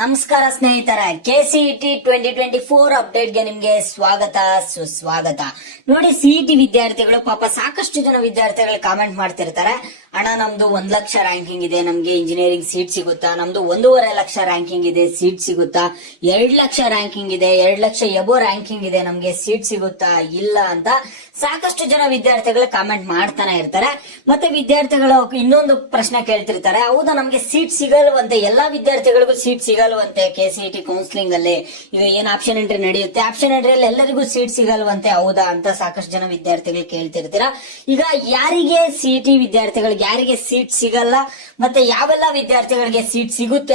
ನಮಸ್ಕಾರ ಸ್ನೇಹಿತರೆ, KCET 2024 ಅಪ್ಡೇಟ್ಗೆ ನಿಮ್ಗೆ ಸ್ವಾಗತ ಸುಸ್ವಾಗತ. ನೋಡಿ, ಸಿಇಟಿ ವಿದ್ಯಾರ್ಥಿಗಳು ಪಾಪ ಸಾಕಷ್ಟು ಜನ ವಿದ್ಯಾರ್ಥಿಗಳು ಕಾಮೆಂಟ್ ಮಾಡ್ತಿರ್ತಾರೆ, ಅಣ್ಣ ನಮ್ದು 1 ಲಕ್ಷ ರ್ಯಾಂಕಿಂಗ್ ಇದೆ, ನಮ್ಗೆ ಇಂಜಿನಿಯರಿಂಗ್ ಸೀಟ್ ಸಿಗುತ್ತಾ? ನಮ್ದು 1.5 ಲಕ್ಷ ರ್ಯಾಂಕಿಂಗ್ ಇದೆ, ಸೀಟ್ ಸಿಗುತ್ತಾ? 2 ಲಕ್ಷ ರ್ಯಾಂಕಿಂಗ್ ಇದೆ, 2 ಲಕ್ಷ ಎಬೋ ರ್ಯಾಂಕಿಂಗ್ ಇದೆ, ನಮ್ಗೆ ಸೀಟ್ ಸಿಗುತ್ತಾ? ಇಲ್ಲ ಅಂತ ಸಾಕಷ್ಟು ಜನ ವಿದ್ಯಾರ್ಥಿಗಳು ಕಾಮೆಂಟ್ ಮಾಡ್ತಾನೆ ಇರ್ತಾರೆ. ಮತ್ತೆ ವಿದ್ಯಾರ್ಥಿಗಳು ಇನ್ನೊಂದು ಪ್ರಶ್ನೆ ಕೇಳ್ತಿರ್ತಾರೆ, ಹೌದಾ ನಮ್ಗೆ ಸೀಟ್ ಸಿಗಲ್ವಂತೆ? ಎಲ್ಲಾ ವಿದ್ಯಾರ್ಥಿಗಳಿಗೂ ಸೀಟ್ ಸಿಗಲ್ವಂತೆ KCET ಕೌನ್ಸಿಲಿಂಗ್ ಅಲ್ಲಿ? ಈಗ ಏನ್ ಆಪ್ಷನ್ ಎಂಟ್ರಿ ನಡೆಯುತ್ತೆ, ಆಪ್ಷನ್ ಎಂಟ್ರಿಯಲ್ಲಿ ಎಲ್ಲರಿಗೂ ಸೀಟ್ ಸಿಗಲ್ವಂತೆ, ಹೌದಾ ಅಂತ ಸಾಕಷ್ಟು ಜನ ವಿದ್ಯಾರ್ಥಿಗಳು ಕೇಳ್ತಿರ್ತೀರಾ. ಈಗ ಯಾರಿಗೆ ಸಿಇಟಿ ವಿದ್ಯಾರ್ಥಿಗಳಿಗೆ ಯಾರಿಗೆ ಸೀಟ್ ಸಿಗಲ್ಲ, ಮತ್ತೆ ಯಾವೆಲ್ಲ ವಿದ್ಯಾರ್ಥಿಗಳಿಗೆ ಸೀಟ್ ಸಿಗುತ್ತೆ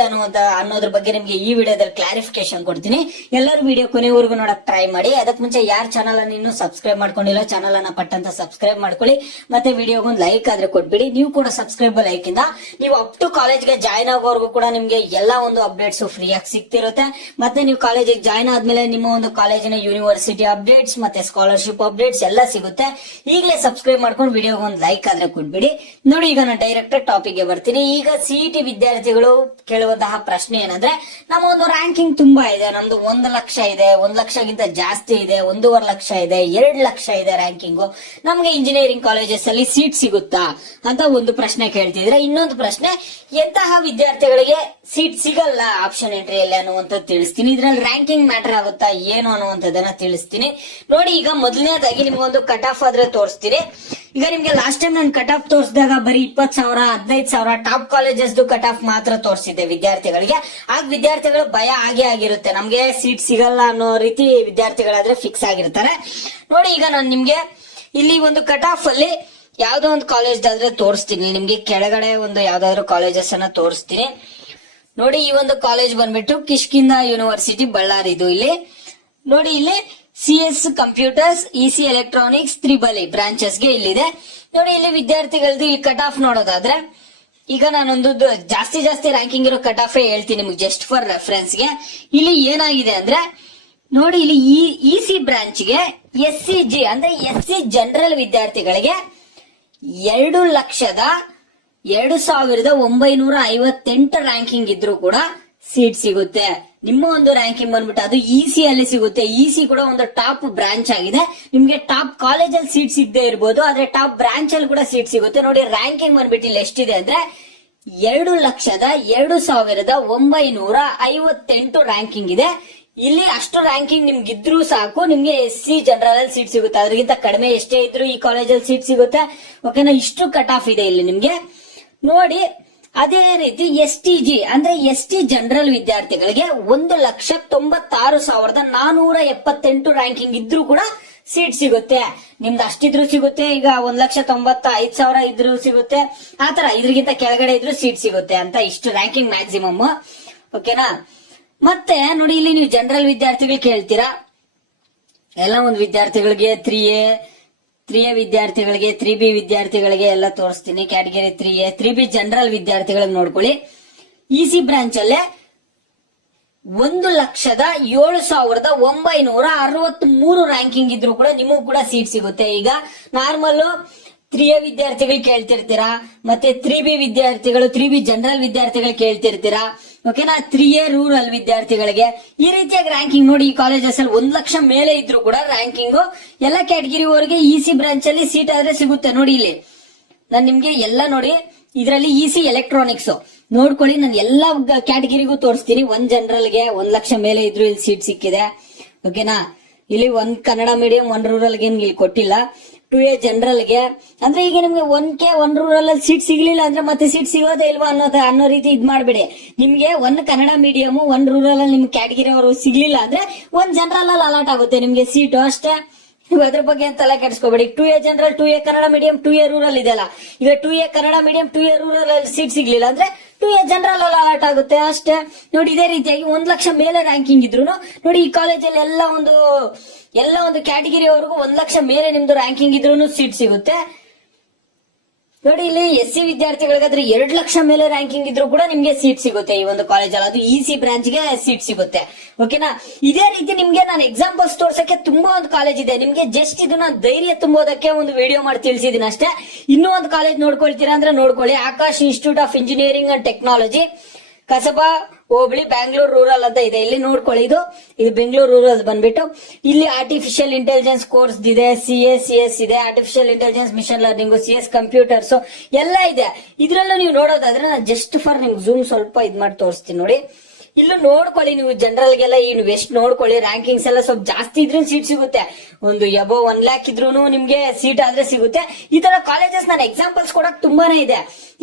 ಅನ್ನೋದ್ರ ಬಗ್ಗೆ ನಿಮ್ಗೆ ಈ ವಿಡಿಯೋದಲ್ಲಿ ಕ್ಲಾರಿಫಿಕೇಶನ್ ಕೊಡ್ತೀನಿ. ಎಲ್ಲರೂ ವಿಡಿಯೋ ಕೊನೆವರೆಗೂ ನೋಡಕ್ ಟ್ರೈ ಮಾಡಿ. ಅದಕ್ಕೆ ಮುಂಚೆ ಯಾರು ಚಾನಲ್ ಅನ್ನು ಇನ್ನೂ ಸಬ್ಸ್ಕ್ರೈಬ್ ಮಾಡ್ಕೊಂಡಿಲ್ಲ, ಚಾನಲ್ ಅನ್ನ ಪಟ್ಟಂತ ಸಬ್ಸ್ಕ್ರೈಬ್ ಮಾಡ್ಕೊಳ್ಳಿ. ಮತ್ತೆ ವಿಡಿಯೋಗೊಂದು ಲೈಕ್ ಆದ್ರೆ ಕೊಟ್ಬಿಡಿ. ನೀವು ಕೂಡ ಸಬ್ಸ್ಕ್ರೈಬ್ ಲೈಕ್ ಇಂದ ನೀವು ಅಪ್ ಟು ಕಾಲೇಜ್ಗೆ ಜಾಯ್ನ್ ಆಗೋವರೆಗೂ ಕೂಡ ನಿಮ್ಗೆ ಎಲ್ಲಾ ಒಂದು ಅಪ್ಡೇಟ್ಸ್ ಫ್ರೀ ಆಗಿ ಸಿಗ್ತಿರುತ್ತೆ. ಮತ್ತೆ ನೀವು ಕಾಲೇಜಿಗೆ ಜಾಯ್ನ್ ಆದ್ಮೇಲೆ ನಿಮ್ಮ ಒಂದು ಕಾಲೇಜಿನ ಯೂನಿವರ್ಸಿಟಿ ಅಪ್ಡೇಟ್ಸ್ ಮತ್ತೆ ಸ್ಕಾಲರ್ಶಿಪ್ ಅಪ್ಡೇಟ್ಸ್ ಎಲ್ಲ ಸಿಗುತ್ತೆ. ಈಗಲೇ ಸಬ್ಸ್ಕ್ರೈಬ್ ಮಾಡ್ಕೊಂಡು ವಿಡಿಯೋಗೊಂದು ಲೈಕ್ ಆದ್ರೆ ಕೊಟ್ಬಿಡಿ. ನೋಡಿ, ಈಗ ನಾನು ಡೈರೆಕ್ಟ್ ಟಾಪಿಕ್ ಗೆ ಬರ್ತೀನಿ. ಈಗ ಸಿಇಟಿ ವಿದ್ಯಾರ್ಥಿಗಳು ಕೇಳುವಂತಹ ಪ್ರಶ್ನೆ ಏನಂದ್ರೆ, ನಮ್ಮ ಒಂದು ರ್ಯಾಂಕಿಂಗ್ ತುಂಬಾ ಇದೆ, ನಮ್ದು 1 ಲಕ್ಷ ಇದೆ, 1 ಲಕ್ಷಗಿಂತ ಜಾಸ್ತಿ ಇದೆ, 1.5 ಲಕ್ಷ ಇದೆ, 2 ಲಕ್ಷ ಇದೆ ರ್ಯಾಂಕಿಂಗು, ನಮ್ಗೆ ಇಂಜಿನಿಯರಿಂಗ್ ಕಾಲೇಜಸ್ ಅಲ್ಲಿ ಸೀಟ್ ಸಿಗುತ್ತಾ ಅಂತ ಒಂದು ಪ್ರಶ್ನೆ ಕೇಳ್ತಿದ್ರೆ, ಇನ್ನೊಂದು ಪ್ರಶ್ನೆ, ಎಂತಹ ವಿದ್ಯಾರ್ಥಿಗಳಿಗೆ ಸೀಟ್ ಸಿಗಲ್ಲ ಆಪ್ಷನ್ ಎಂಟ್ರಿಯಲ್ಲಿ ಅನ್ನುವಂಥದ್ದು ತಿಳಿಸ್ತೀನಿ. ಇದ್ರಲ್ಲಿ ರ್ಯಾಂಕಿಂಗ್ ಮ್ಯಾಟರ್ ಆಗುತ್ತಾ ಏನು ಅನ್ನುವಂಥದ್ದನ್ನ ತಿಳಿಸ್ತೀನಿ. ನೋಡಿ, ಈಗ ಮೊದಲನೇದಾಗಿ ನಿಮ್ಗೊಂದು ಕಟ್ ಆಫ್ ಆದ್ರೆ ತೋರಿಸ್ತೀನಿ. ಈಗ ನಿಮ್ಗೆ ಲಾಸ್ಟ್ ಟೈಮ್ ನಾನು ಕಟ್ ಆಫ್ ತೋರಿಸಿದಾಗ ಬರೀ 20,000 15,000 ಟಾಪ್ ಕಾಲೇಜಸ್ ಕಟ್ ಆಫ್ ಮಾತ್ರ ತೋರಿಸಿದ್ದೆ ವಿದ್ಯಾರ್ಥಿಗಳಿಗೆ. ಆಗ ವಿದ್ಯಾರ್ಥಿಗಳು ಭಯ ಆಗೇ ಆಗಿರುತ್ತೆ, ನಮ್ಗೆ ಸೀಟ್ ಸಿಗಲ್ಲ ಅನ್ನೋ ರೀತಿ ವಿದ್ಯಾರ್ಥಿಗಳಾದ್ರೆ ಫಿಕ್ಸ್ ಆಗಿರ್ತಾರೆ. ನೋಡಿ, ಈಗ ನಾನು ನಿಮ್ಗೆ ಇಲ್ಲಿ ಒಂದು ಕಟ್ ಆಫ್ ಅಲ್ಲಿ ಯಾವ್ದೋ ಒಂದು ಕಾಲೇಜ್ ಆದ್ರೆ ತೋರಿಸ್ತೀನಿ. ನಿಮ್ಗೆ ಕೆಳಗಡೆ ಒಂದು ಯಾವ್ದಾದ್ರು ಕಾಲೇಜಸ್ ಅನ್ನ ತೋರಿಸ್ತೀನಿ. ನೋಡಿ, ಈ ಒಂದು ಕಾಲೇಜ್ ಬಂದ್ಬಿಟ್ಟು ಕಿಷ್ಕಿಂಧ ಯೂನಿವರ್ಸಿಟಿ ಬಳ್ಳಾರಿದು. ಇಲ್ಲಿ ನೋಡಿ, ಇಲ್ಲಿ CS computers, EC electronics, ತ್ರಿಬಲಿ branches ಗೆ ಇಲ್ಲಿದೆ. ನೋಡಿ, ಇಲ್ಲಿ ವಿದ್ಯಾರ್ಥಿಗಳದ್ದು ಇಲ್ಲಿ ಕಟ್ ಆಫ್ ನೋಡೋದಾದ್ರೆ, ಈಗ ನಾನೊಂದು ಜಾಸ್ತಿ ರ್ಯಾಂಕಿಂಗ್ ಇರೋ ಕಟ್ ಆಫ್ ಹೇಳ್ತೀನಿ ನಿಮ್ಗೆ ಜಸ್ಟ್ ಫಾರ್ ರೆಫರೆನ್ಸ್ ಗೆ. ಇಲ್ಲಿ ಏನಾಗಿದೆ ಅಂದ್ರೆ, ನೋಡಿ, ಇಲ್ಲಿ EC ಬ್ರಾಂಚ್ ಗೆ SCG ಅಂದ್ರೆ SC ಜನರಲ್ ವಿದ್ಯಾರ್ಥಿಗಳಿಗೆ 2,02,958 ರ್ಯಾಂಕಿಂಗ್ ಇದ್ರೂ ಕೂಡ ಸೀಟ್ ಸಿಗುತ್ತೆ. ನಿಮ್ಮ ಒಂದು ರ್ಯಾಂಕಿಂಗ್ ಬಂದ್ಬಿಟ್ಟು ಅದು EC ಅಲ್ಲಿ ಸಿಗುತ್ತೆ. EC ಕೂಡ ಒಂದು ಟಾಪ್ ಬ್ರಾಂಚ್ ಆಗಿದೆ. ನಿಮ್ಗೆ ಟಾಪ್ ಕಾಲೇಜಲ್ಲಿ ಸೀಟ್ ಸಿಗದೆ ಇರ್ಬೋದು, ಆದ್ರೆ ಟಾಪ್ ಬ್ರಾಂಚ್ ಅಲ್ಲಿ ಕೂಡ ಸೀಟ್ ಸಿಗುತ್ತೆ. ನೋಡಿ, ರ್ಯಾಂಕಿಂಗ್ ಬಂದ್ಬಿಟ್ಟು ಇಲ್ಲಿ ಎಷ್ಟಿದೆ ಅಂದ್ರೆ 2,02,958 ರ್ಯಾಂಕಿಂಗ್ ಇದೆ. ಇಲ್ಲಿ ಅಷ್ಟು ರ್ಯಾಂಕಿಂಗ್ ನಿಮ್ಗೆ ಇದ್ರೂ ಸಾಕು, ನಿಮ್ಗೆ SC ಜನರಲ್ ಅಲ್ಲಿ ಸೀಟ್ ಸಿಗುತ್ತೆ. ಅದಕ್ಕಿಂತ ಕಡಿಮೆ ಎಷ್ಟೇ ಇದ್ರೂ ಈ ಕಾಲೇಜಲ್ಲಿ ಸೀಟ್ ಸಿಗುತ್ತೆ. ಓಕೆನಾ, ಇಷ್ಟು ಕಟ್ ಆಫ್ ಇದೆ ಇಲ್ಲಿ ನಿಮ್ಗೆ. ನೋಡಿ, ಅದೇ ರೀತಿ STG ಅಂದ್ರೆ ST ಜನರಲ್ ವಿದ್ಯಾರ್ಥಿಗಳಿಗೆ 1,96,478 ರ್ಯಾಂಕಿಂಗ್ ಇದ್ರೂ ಕೂಡ ಸೀಟ್ ಸಿಗುತ್ತೆ. ನಿಮ್ದು ಅಷ್ಟಿದ್ರು ಸಿಗುತ್ತೆ. ಈಗ 1,95,000 ಇದ್ರೂ ಸಿಗುತ್ತೆ. ಆತರ ಇದ್ರಿಗಿಂತ ಕೆಳಗಡೆ ಇದ್ರೂ ಸೀಟ್ ಸಿಗುತ್ತೆ ಅಂತ ಇಷ್ಟು ರ್ಯಾಂಕಿಂಗ್ ಮ್ಯಾಕ್ಸಿಮಮ್. ಓಕೆನಾ, ಮತ್ತೆ ನೋಡಿ, ಇಲ್ಲಿ ನೀವು ಜನರಲ್ ವಿದ್ಯಾರ್ಥಿಗಳು ಕೇಳ್ತೀರಾ. ಎಲ್ಲ ಒಂದು ವಿದ್ಯಾರ್ಥಿಗಳಿಗೆ 3A ವಿದ್ಯಾರ್ಥಿಗಳಿಗೆ, 3B ವಿದ್ಯಾರ್ಥಿಗಳಿಗೆ ಎಲ್ಲ ತೋರಿಸ್ತೀನಿ. ಕ್ಯಾಟಗರಿ 3A 3B ಜನರಲ್ ವಿದ್ಯಾರ್ಥಿಗಳಿಗೆ ನೋಡ್ಕೊಳ್ಳಿ. EC ಬ್ರಾಂಚ್ ಅಲ್ಲೇ 1,07,963 ರ್ಯಾಂಕಿಂಗ್ ಇದ್ರೂ ಕೂಡ ನಿಮಗೂ ಕೂಡ ಸೀಟ್ ಸಿಗುತ್ತೆ. ಈಗ ನಾರ್ಮಲ್ 3A ವಿದ್ಯಾರ್ಥಿಗಳು ಕೇಳ್ತಿರ್ತೀರಾ, ಮತ್ತೆ 3B ವಿದ್ಯಾರ್ಥಿಗಳು, 3B ಜನರಲ್ ವಿದ್ಯಾರ್ಥಿಗಳು ಕೇಳ್ತಿರ್ತೀರಾ. ಓಕೆನಾ, 3A ರೂರಲ್ ವಿದ್ಯಾರ್ಥಿಗಳಿಗೆ ಈ ರೀತಿಯಾಗಿ ರ್ಯಾಂಕಿಂಗ್ ನೋಡಿ. ಈ ಕಾಲೇಜಸ್ ಅಲ್ಲಿ 1 ಲಕ್ಷ ಮೇಲೆ ಇದ್ರು ಕೂಡ ರ್ಯಾಂಕಿಂಗ್ ಎಲ್ಲ ಕ್ಯಾಟಗಿರಿ ಅವರಿಗೆ EC ಬ್ರಾಂಚ್ ಅಲ್ಲಿ ಸೀಟ್ ಆದ್ರೆ ಸಿಗುತ್ತೆ. ನೋಡಿ, ಇಲ್ಲಿ ನಾನು ನಿಮ್ಗೆ ಎಲ್ಲ ನೋಡಿ, ಇದರಲ್ಲಿ EC ಎಲೆಕ್ಟ್ರಾನಿಕ್ಸ್ ನೋಡ್ಕೊಳ್ಳಿ. ನಾನು ಎಲ್ಲಾ ಕ್ಯಾಟಗಿರಿಗೂ ತೋರಿಸ್ತೀನಿ. 1 ಜನರಲ್ಗೆ 1 ಲಕ್ಷ ಮೇಲೆ ಇದ್ರು ಇಲ್ಲಿ ಸೀಟ್ ಸಿಕ್ಕಿದೆ. ಓಕೆನಾ, ಇಲ್ಲಿ 1 ಕನ್ನಡ ಮೀಡಿಯಂ 1 ರೂರಲ್ಗೆ ಇಲ್ಲಿ ಕೊಟ್ಟಿಲ್ಲ. 2A ಜನರಲ್ಗೆ ಅಂದ್ರೆ ಈಗ ನಿಮ್ಗೆ 1K 1 ರೂರಲ್ ಅಲ್ಲಿ ಸೀಟ್ ಸಿಗ್ಲಿಲ್ಲ ಅಂದ್ರೆ ಮತ್ತೆ ಸೀಟ್ ಸಿಗೋದೇ ಇಲ್ವಾ ಅನ್ನೋ ರೀತಿ ಇದ್ ಮಾಡ್ಬೇಡಿ. ನಿಮ್ಗೆ 1 ಕನ್ನಡ ಮೀಡಿಯಂ 1 ರೂರಲ್ ಅಲ್ಲಿ ನಿಮ್ ಕ್ಯಾಟಗಿರಿ ಅವರು ಸಿಗ್ಲಿಲ್ಲ ಅಂದ್ರೆ 1 ಜನರಲ್ ಅಲ್ಲಿ ಅಲಾಟ್ ಆಗುತ್ತೆ ನಿಮ್ಗೆ ಸೀಟು ಅಷ್ಟೇ. ನೀವು ಅದ್ರ ಬಗ್ಗೆ ತಲೆ ಕೆಡಿಸ್ಕೋಬೇಡಿ. 2A general, 2A Kannada medium, 2A rural ಇದೆಯಲ್ಲ, ಈಗ 2A Kannada medium 2A rural ಅಲ್ಲಿ ಸೀಟ್ ಸಿಗ್ಲಿಲ್ಲ ಅಂದ್ರೆ 2A ಜನರಲ್ ಅಲ್ಲಿ ಅಲಾಟ್ ಆಗುತ್ತೆ ಅಷ್ಟೇ. ನೋಡಿ, ಇದೇ ರೀತಿಯಾಗಿ 1 ಲಕ್ಷ ಮೇಲೆ ರ್ಯಾಂಕಿಂಗ್ ಇದ್ರು ನೋಡಿ, ಈ ಕಾಲೇಜಲ್ಲಿ ಎಲ್ಲ ಒಂದು ಕ್ಯಾಟಗಿರಿ ಅವ್ರಿಗೂ 1 ಲಕ್ಷ ಮೇಲೆ ನಿಮ್ದು ರ್ಯಾಂಕಿಂಗ್ ಇದ್ರೂ ಸೀಟ್ ಸಿಗುತ್ತೆ. ನೋಡಿ, ಇಲ್ಲಿ SC ವಿದ್ಯಾರ್ಥಿಗಳಿಗಾದ್ರೆ 2 ಲಕ್ಷ ಮೇಲೆ ರ್ಯಾಂಕಿಂಗ್ ಇದ್ರೂ ಕೂಡ ನಿಮ್ಗೆ ಸೀಟ್ ಸಿಗುತ್ತೆ ಈ ಒಂದು ಕಾಲೇಜಲ್ಲಿ. ಅದು EC ಬ್ರಾಂಚ್ ಗೆ ಸೀಟ್ ಸಿಗುತ್ತೆ. ಓಕೆನಾ, ಇದೇ ರೀತಿ ನಿಮ್ಗೆ ನಾನು ಎಕ್ಸಾಂಪಲ್ಸ್ ತೋರ್ಸಕ್ಕೆ ತುಂಬಾ ಒಂದು ಕಾಲೇಜ್ ಇದೆ. ನಿಮ್ಗೆ ಜಸ್ಟ್ ಇದನ್ನ ಧೈರ್ಯ ತುಂಬೋದಕ್ಕೆ ಒಂದು ವಿಡಿಯೋ ಮಾಡಿ ತಿಳಿಸಿದೀನಿ ಅಷ್ಟೇ. ಇನ್ನೂ ಒಂದು ಕಾಲೇಜ್ ನೋಡ್ಕೊಳ್ತೀರಾ ಅಂದ್ರೆ ನೋಡ್ಕೊಳ್ಳಿ. Akash institute of engineering and technology, Kasaba hobli Bangalore rural ಅಂತ ಇದೆ. ಇಲ್ಲಿ ನೋಡ್ಕೊಳ್ಳಿ, ಇದು ಬೆಂಗಳೂರು ರೂರಲ್ ಬಂದ್ಬಿಟ್ಟು ಇಲ್ಲಿ ಆರ್ಟಿಫಿಷಿಯಲ್ ಇಂಟೆಲಿಜೆನ್ಸ್ ಕೋರ್ಸ್ ಇದೆ, CS ಇದೆ, artificial intelligence mission learning, CS computers ಎಲ್ಲ ಇದೆ. ಇದ್ರಲ್ಲೂ ನೀವು ನೋಡೋದಾದ್ರೆ ನಾನು ಜಸ್ಟ್ ಫಾರ್ ನಿಮ್ಗೆ ಝೂಮ್ ಸ್ವಲ್ಪ ಇದ್ ಮಾಡಿ ತೋರಿಸ್ತೀನಿ ನೋಡಿ. ಇಲ್ಲೂ ನೋಡ್ಕೊಳ್ಳಿ, ನೀವು ಜನರಲ್ ಗೆಲ್ಲ ನೀವು ಎಷ್ಟು ನೋಡ್ಕೊಳ್ಳಿ, ರ್ಯಾಂಕಿಂಗ್ಸ್ ಎಲ್ಲ ಸ್ವಲ್ಪ ಜಾಸ್ತಿ ಇದ್ರೂ ಸೀಟ್ ಸಿಗುತ್ತೆ. ಒಂದು ಎಬೋ 1 lakh ಇದ್ರೂ ನಿಮ್ಗೆ ಸೀಟ್ ಆದ್ರೆ ಸಿಗುತ್ತೆ. ಈ ತರ ಕಾಲೇಜಸ್ ನಾನು ಎಕ್ಸಾಂಪಲ್ಸ್ ಕೊಡಕ್ ತುಂಬಾನೇ ಇದೆ.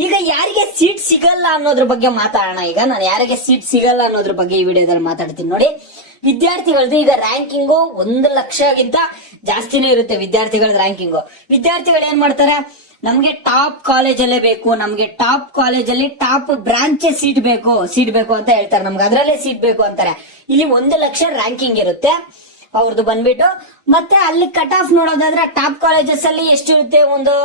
ಈಗ ಯಾರಿಗೆ ಸೀಟ್ ಸಿಗಲ್ಲ ಅನ್ನೋದ್ರ ಬಗ್ಗೆ ಮಾತಾಡೋಣ. ಈಗ ನಾನು ಯಾರಿಗೆ ಸೀಟ್ ಸಿಗಲ್ಲ ಅನ್ನೋದ್ರ ಬಗ್ಗೆ ಈ ವಿಡಿಯೋದಲ್ಲಿ ಮಾತಾಡ್ತೀನಿ ನೋಡಿ. ವಿದ್ಯಾರ್ಥಿಗಳದ್ದು ಈಗ ರ್ಯಾಂಕಿಂಗು 1 ಲಕ್ಷಕ್ಕಿಂತ ಜಾಸ್ತಿನೇ ಇರುತ್ತೆ ವಿದ್ಯಾರ್ಥಿಗಳ ರ್ಯಾಂಕಿಂಗು. ವಿದ್ಯಾರ್ಥಿಗಳು ಏನ್ ಮಾಡ್ತಾರೆ, ನಮ್ಗೆ ಟಾಪ್ ಕಾಲೇಜಲ್ಲೇ ಬೇಕು, ನಮ್ಗೆ ಟಾಪ್ ಕಾಲೇಜಲ್ಲಿ ಟಾಪ್ ಬ್ರಾಂಚ್ ಸೀಟ್ ಬೇಕು ಅಂತ ಹೇಳ್ತಾರೆ. ನಮ್ಗೆ ಅದ್ರಲ್ಲೇ ಸೀಟ್ ಬೇಕು ಅಂತಾರೆ. ಇಲ್ಲಿ 1 ಲಕ್ಷ ರ್ಯಾಂಕಿಂಗ್ ಇರುತ್ತೆ ಅವ್ರದ್ದು ಬಂದ್ಬಿಟ್ಟು. ಮತ್ತೆ ಅಲ್ಲಿ ಕಟ್ ಆಫ್ ನೋಡೋದಾದ್ರೆ ಟಾಪ್ ಕಾಲೇಜಸ್ ಅಲ್ಲಿ ಎಷ್ಟಿರುತ್ತೆ, ಒಂದು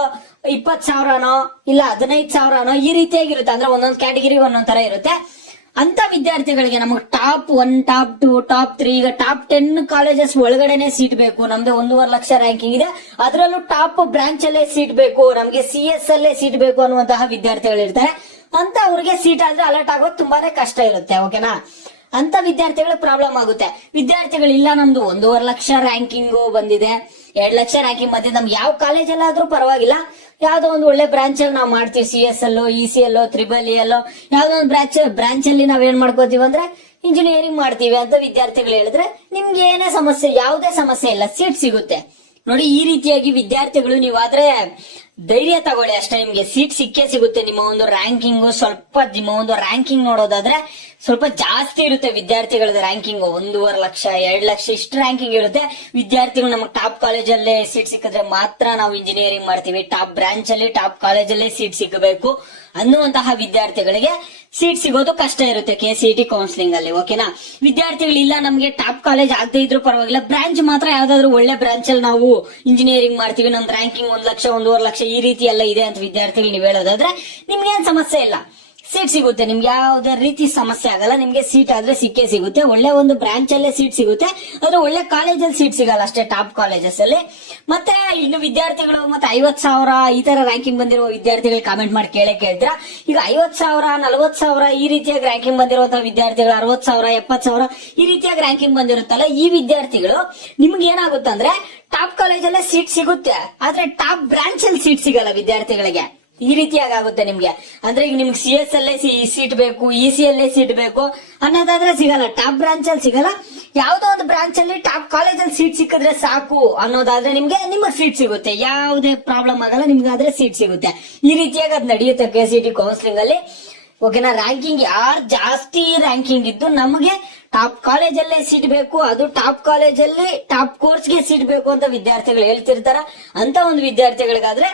20,000ನೋ ಇಲ್ಲ 15,000ನೋ ಈ ರೀತಿಯಾಗಿರುತ್ತೆ. ಅಂದ್ರೆ ಒಂದೊಂದು ಕ್ಯಾಟಗಿರಿ ಒಂದೊಂದ್ ತರ ಇರುತ್ತೆ. ಅಂತ ವಿದ್ಯಾರ್ಥಿಗಳಿಗೆ ನಮಗೆ ಟಾಪ್ 1, ಟಾಪ್ 2, ಟಾಪ್ 3, ಈಗ ಟಾಪ್ 10 ಕಾಲೇಜಸ್ ಒಳಗಡೆನೆ ಸೀಟ್ ಬೇಕು. ನಮ್ದು 1.5 ಲಕ್ಷ ರ್ಯಾಂಕಿಂಗ್ ಇದೆ, ಅದರಲ್ಲೂ ಟಾಪ್ ಬ್ರಾಂಚ್ ಅಲ್ಲೇ ಸೀಟ್ ಬೇಕು, ನಮ್ಗೆ CS ಅಲ್ಲೇ ಸೀಟ್ ಬೇಕು ಅನ್ನುವಂತಹ ವಿದ್ಯಾರ್ಥಿಗಳು ಇರ್ತಾರೆ. ಅಂತ ಅವ್ರಿಗೆ ಸೀಟ್ ಆದ್ರೆ ಅಲರ್ಟ್ ಆಗೋದು ತುಂಬಾನೇ ಕಷ್ಟ ಇರುತ್ತೆ. ಓಕೆನಾ, ಅಂತ ವಿದ್ಯಾರ್ಥಿಗಳು ಪ್ರಾಬ್ಲಮ್ ಆಗುತ್ತೆ. ವಿದ್ಯಾರ್ಥಿಗಳು ಇಲ್ಲ ನಮ್ದು 1.5 ಲಕ್ಷ ರ್ಯಾಂಕಿಂಗ್ ಬಂದಿದೆ, 2 ಲಕ್ಷ ರ್ಯಾಂಕಿಂಗ್ ಬಂದಿದೆ, ನಮ್ಗೆ ಯಾವ ಕಾಲೇಜಲ್ಲಾದ್ರೂ ಪರವಾಗಿಲ್ಲ, ಯಾವ್ದೋ ಒಂದು ಒಳ್ಳೆ ಬ್ರಾಂಚ್ ಅಲ್ಲಿ ನಾವು ಮಾಡ್ತೀವಿ, CS ಅಲ್ಲೋ EC ಅಲ್ಲೋ EEE ಅಲ್ಲೋ ಯಾವ್ದೋ ಒಂದು ಬ್ರಾಂಚ್ ಅಲ್ಲಿ ನಾವೇನ್ ಮಾಡ್ಕೋತೀವಿ ಅಂದ್ರೆ ಇಂಜಿನಿಯರಿಂಗ್ ಮಾಡ್ತೀವಿ ಅಂತ ವಿದ್ಯಾರ್ಥಿಗಳು ಹೇಳಿದ್ರೆ ನಿಮ್ಗೆ ಏನೇ ಸಮಸ್ಯೆ, ಯಾವುದೇ ಸಮಸ್ಯೆ ಇಲ್ಲ, ಸೀಟ್ ಸಿಗುತ್ತೆ ನೋಡಿ. ಈ ರೀತಿಯಾಗಿ ವಿದ್ಯಾರ್ಥಿಗಳು ನೀವಾದ್ರೆ ಧೈರ್ಯ ತಗೊಳ್ಳಿ ಅಷ್ಟೇ, ನಿಮ್ಗೆ ಸೀಟ್ ಸಿಕ್ಕೇ ಸಿಗುತ್ತೆ. ನಿಮ್ಮ ಒಂದು ರ್ಯಾಂಕಿಂಗ್ ನಿಮ್ಮ ಒಂದು ರ್ಯಾಂಕಿಂಗ್ ನೋಡೋದಾದ್ರೆ ಸ್ವಲ್ಪ ಜಾಸ್ತಿ ಇರುತ್ತೆ ವಿದ್ಯಾರ್ಥಿಗಳದ ರ್ಯಾಂಕಿಂಗ್. 1.5 ಲಕ್ಷ 2 ಲಕ್ಷ ಇಷ್ಟು ರ್ಯಾಂಕಿಂಗ್ ಇರುತ್ತೆ. ವಿದ್ಯಾರ್ಥಿಗಳು ನಮಗೆ ಟಾಪ್ ಕಾಲೇಜಲ್ಲೇ ಸೀಟ್ ಸಿಕ್ಕಿದ್ರೆ ಮಾತ್ರ ನಾವು ಇಂಜಿನಿಯರಿಂಗ್ ಮಾಡ್ತೀವಿ, ಟಾಪ್ ಬ್ರಾಂಚ್ ಅಲ್ಲಿ ಟಾಪ್ ಕಾಲೇಜಲ್ಲೇ ಸೀಟ್ ಸಿಗಬೇಕು ಅನ್ನುವಂತಹ ವಿದ್ಯಾರ್ಥಿಗಳಿಗೆ ಸೀಟ್ ಸಿಗೋದು ಕಷ್ಟ ಇರುತ್ತೆ KCET ಕೌನ್ಸಿಲಿಂಗ್ ಅಲ್ಲಿ. ಓಕೆನಾ, ವಿದ್ಯಾರ್ಥಿಗಳು ಇಲ್ಲ ನಮ್ಗೆ ಟಾಪ್ ಕಾಲೇಜ್ ಆಗದೆ ಇದ್ರೂ ಪರವಾಗಿಲ್ಲ, ಬ್ರಾಂಚ್ ಮಾತ್ರ ಯಾವ್ದಾದ್ರು ಒಳ್ಳೆ ಬ್ರಾಂಚ್ ಅಲ್ಲಿ ನಾವು ಇಂಜಿನಿಯರಿಂಗ್ ಮಾಡ್ತೀವಿ, ನಮ್ ರ್ಯಾಂಕಿಂಗ್ 1 ಲಕ್ಷ 1.5 ಲಕ್ಷ ಈ ರೀತಿ ಎಲ್ಲ ಇದೆ ಅಂತ ವಿದ್ಯಾರ್ಥಿಗಳು ನೀವು ಹೇಳೋದಾದ್ರೆ ನಿಮ್ಗೆ ಏನ್ ಸಮಸ್ಯೆ ಇಲ್ಲ, ಸೀಟ್ ಸಿಗುತ್ತೆ. ನಿಮ್ಗೆ ಯಾವುದೇ ರೀತಿ ಸಮಸ್ಯೆ ಆಗಲ್ಲ, ನಿಮ್ಗೆ ಸೀಟ್ ಆದ್ರೆ ಸಿಕ್ಕೇ ಸಿಗುತ್ತೆ. ಒಳ್ಳೆ ಒಂದು ಬ್ರಾಂಚ್ ಅಲ್ಲೇ ಸೀಟ್ ಸಿಗುತ್ತೆ, ಆದ್ರೆ ಒಳ್ಳೆ ಕಾಲೇಜಲ್ಲಿ ಸೀಟ್ ಸಿಗಲ್ಲ ಅಷ್ಟೇ, ಟಾಪ್ ಕಾಲೇಜಸ್ ಅಲ್ಲಿ. ಮತ್ತೆ ಇನ್ನು ವಿದ್ಯಾರ್ಥಿಗಳು ಮತ್ತೆ 50,000 ಈ ತರ ರ್ಯಾಂಕಿಂಗ್ ಬಂದಿರುವ ವಿದ್ಯಾರ್ಥಿಗಳು ಕಾಮೆಂಟ್ ಮಾಡಿ ಕೇಳ್ತೀರಾ. ಈಗ 50,000 40,000 ಈ ರೀತಿಯಾಗಿ ರ್ಯಾಂಕಿಂಗ್ ಬಂದಿರುವಂತಹ ವಿದ್ಯಾರ್ಥಿಗಳು 60,000 70,000 ಈ ರೀತಿಯಾಗಿ ರ್ಯಾಂಕಿಂಗ್ ಬಂದಿರುತ್ತಲ್ಲ, ಈ ವಿದ್ಯಾರ್ಥಿಗಳು ನಿಮ್ಗೆ ಏನಾಗುತ್ತಂದ್ರೆ ಟಾಪ್ ಕಾಲೇಜಲ್ಲೇ ಸೀಟ್ ಸಿಗುತ್ತೆ, ಆದ್ರೆ ಟಾಪ್ ಬ್ರಾಂಚ್ ಅಲ್ಲಿ ಸೀಟ್ ಸಿಗಲ್ಲ ವಿದ್ಯಾರ್ಥಿಗಳಿಗೆ. ಈ ರೀತಿಯಾಗಿ ಆಗುತ್ತೆ ನಿಮ್ಗೆ. ಅಂದ್ರೆ ಈಗ ನಿಮ್ಗೆ CS ಅಲ್ಲೇ ಸೀಟ್ ಬೇಕು, EC ಅಲ್ಲೇ ಸೀಟ್ ಬೇಕು ಅನ್ನೋದಾದ್ರೆ ಸಿಗಲ್ಲ, ಟಾಪ್ ಬ್ರಾಂಚ್ ಅಲ್ಲಿ ಸಿಗಲ್ಲ. ಯಾವ್ದೋ ಒಂದು ಬ್ರಾಂಚ್ ಅಲ್ಲಿ ಟಾಪ್ ಕಾಲೇಜ್ ಅಲ್ಲಿ ಸೀಟ್ ಸಿಕ್ಕಿದ್ರೆ ಸಾಕು ಅನ್ನೋದಾದ್ರೆ ನಿಮ್ಗೆ ಸೀಟ್ ಸಿಗುತ್ತೆ, ಯಾವುದೇ ಪ್ರಾಬ್ಲಮ್ ಆಗಲ್ಲ, ನಿಮ್ಗೆ ಆದ್ರೆ ಸೀಟ್ ಸಿಗುತ್ತೆ. ಈ ರೀತಿಯಾಗಿ ಅದು ನಡೆಯುತ್ತೆ KCET ಕೌನ್ಸಿಲಿಂಗ್ ಅಲ್ಲಿ. ಓಕೆನಾ, ರ್ಯಾಂಕಿಂಗ್ ಯಾರು ಜಾಸ್ತಿ ರ್ಯಾಂಕಿಂಗ್ ಇದ್ದು ನಮಗೆ ಟಾಪ್ ಕಾಲೇಜಲ್ಲೇ ಸೀಟ್ ಬೇಕು, ಅದು ಟಾಪ್ ಕಾಲೇಜಲ್ಲಿ ಟಾಪ್ ಕೋರ್ಸ್ಗೆ ಸೀಟ್ ಬೇಕು ಅಂತ ವಿದ್ಯಾರ್ಥಿಗಳು ಹೇಳ್ತಿರ್ತಾರ. ಅಂತ ಒಂದು ವಿದ್ಯಾರ್ಥಿಗಳಿಗಾದ್ರೆ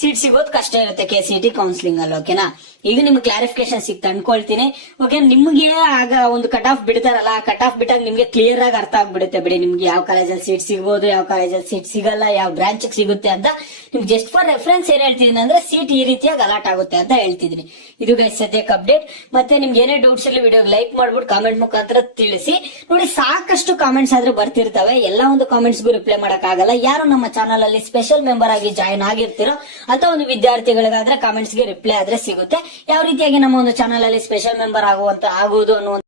ಸೀಟ್ ಸಿಗೋದು ಕಷ್ಟ ಇರುತ್ತೆ KCET ಕೌನ್ಸಿಲಿಂಗ್ ಅಲ್ಲಿ. ಓಕೆನಾ, ಈಗ ನಿಮ್ಗೆ ಕ್ಲಾರಿಫಿಕೇಶನ್ ಸಿಕ್ತ ಅನ್ಕೊಳ್ತೀನಿ. ಓಕೆ, ನಿಮ್ಗೆ ಆಗ ಒಂದು ಕಟ್ ಆಫ್ ಬಿಡ್ತಾರಲ್ಲ, ಕಟ್ ಆಫ್ ಬಿಟ್ಟಾಗ ನಿಮ್ಗೆ ಕ್ಲಿಯರ್ ಆಗಿ ಅರ್ಥ ಆಗ್ಬಿಡುತ್ತೆ ಬಿಡಿ, ನಿಮ್ಗೆ ಯಾವ ಕಾಲೇಜಲ್ಲಿ ಸೀಟ್ ಸಿಗಬಹುದು, ಯಾವ ಕಾಲೇಜಲ್ಲಿ ಸೀಟ್ ಸಿಗಲ್ಲ, ಯಾವ ಬ್ರಾಂಚ್ ಸಿಗುತ್ತೆ ಅಂತ. ನಿಮ್ಗೆ ಜಸ್ಟ್ ಫಾರ್ ರೆಫರೆನ್ಸ್ ಏನ್ ಹೇಳ್ತಿದೀನಿ ಅಂದ್ರೆ ಸೀಟ್ ಈ ರೀತಿಯಾಗಿ ಅಲಾಟ್ ಆಗುತ್ತೆ ಅಂತ ಹೇಳ್ತಿದೀನಿ. ಇದು ಗೈಸ್ ಸದ್ಯಕ್ಕೆ ಅಪ್ಡೇಟ್. ಮತ್ತೆ ನಿಮ್ಗೆ ಏನೇ ಡೌಟ್ಸ್ ಇರಲಿ ವಿಡಿಯೋ ಲೈಕ್ ಮಾಡ್ಬಿಟ್ಟು ಕಾಮೆಂಟ್ ಮುಖಾಂತರ ತಿಳಿಸಿ ನೋಡಿ. ಸಾಕಷ್ಟು ಕಾಮೆಂಟ್ಸ್ ಆದ್ರೆ ಬರ್ತಿರ್ತವೆ, ಎಲ್ಲ ಒಂದು ಕಾಮೆಂಟ್ಸ್ಗೂ ರಿಪ್ಲೈ ಮಾಡಕ್ ಆಗಲ್ಲ. ಯಾರು ನಮ್ಮ ಚಾನಲ್ ಅಲ್ಲಿ ಸ್ಪೆಷಲ್ ಮೆಂಬರ್ ಆಗಿ ಜಾಯ್ನ್ ಆಗಿರ್ತೀರೋ ಅಂತ ಒಂದು ವಿದ್ಯಾರ್ಥಿಗಳಿಗಾದ್ರೆ ಕಾಮೆಂಟ್ಸ್ ಗೆ ರಿಪ್ಲೈ ಆದ್ರೆ ಸಿಗುತ್ತೆ. ಯಾವ ರೀತಿಯಾಗಿ ನಮ್ಮ ಒಂದು ಚಾನಲ್ ಅಲ್ಲಿ ಸ್ಪೆಷಲ್ ಮೆಂಬರ್ ಆಗುವುದು ಅನ್ನುವಂತ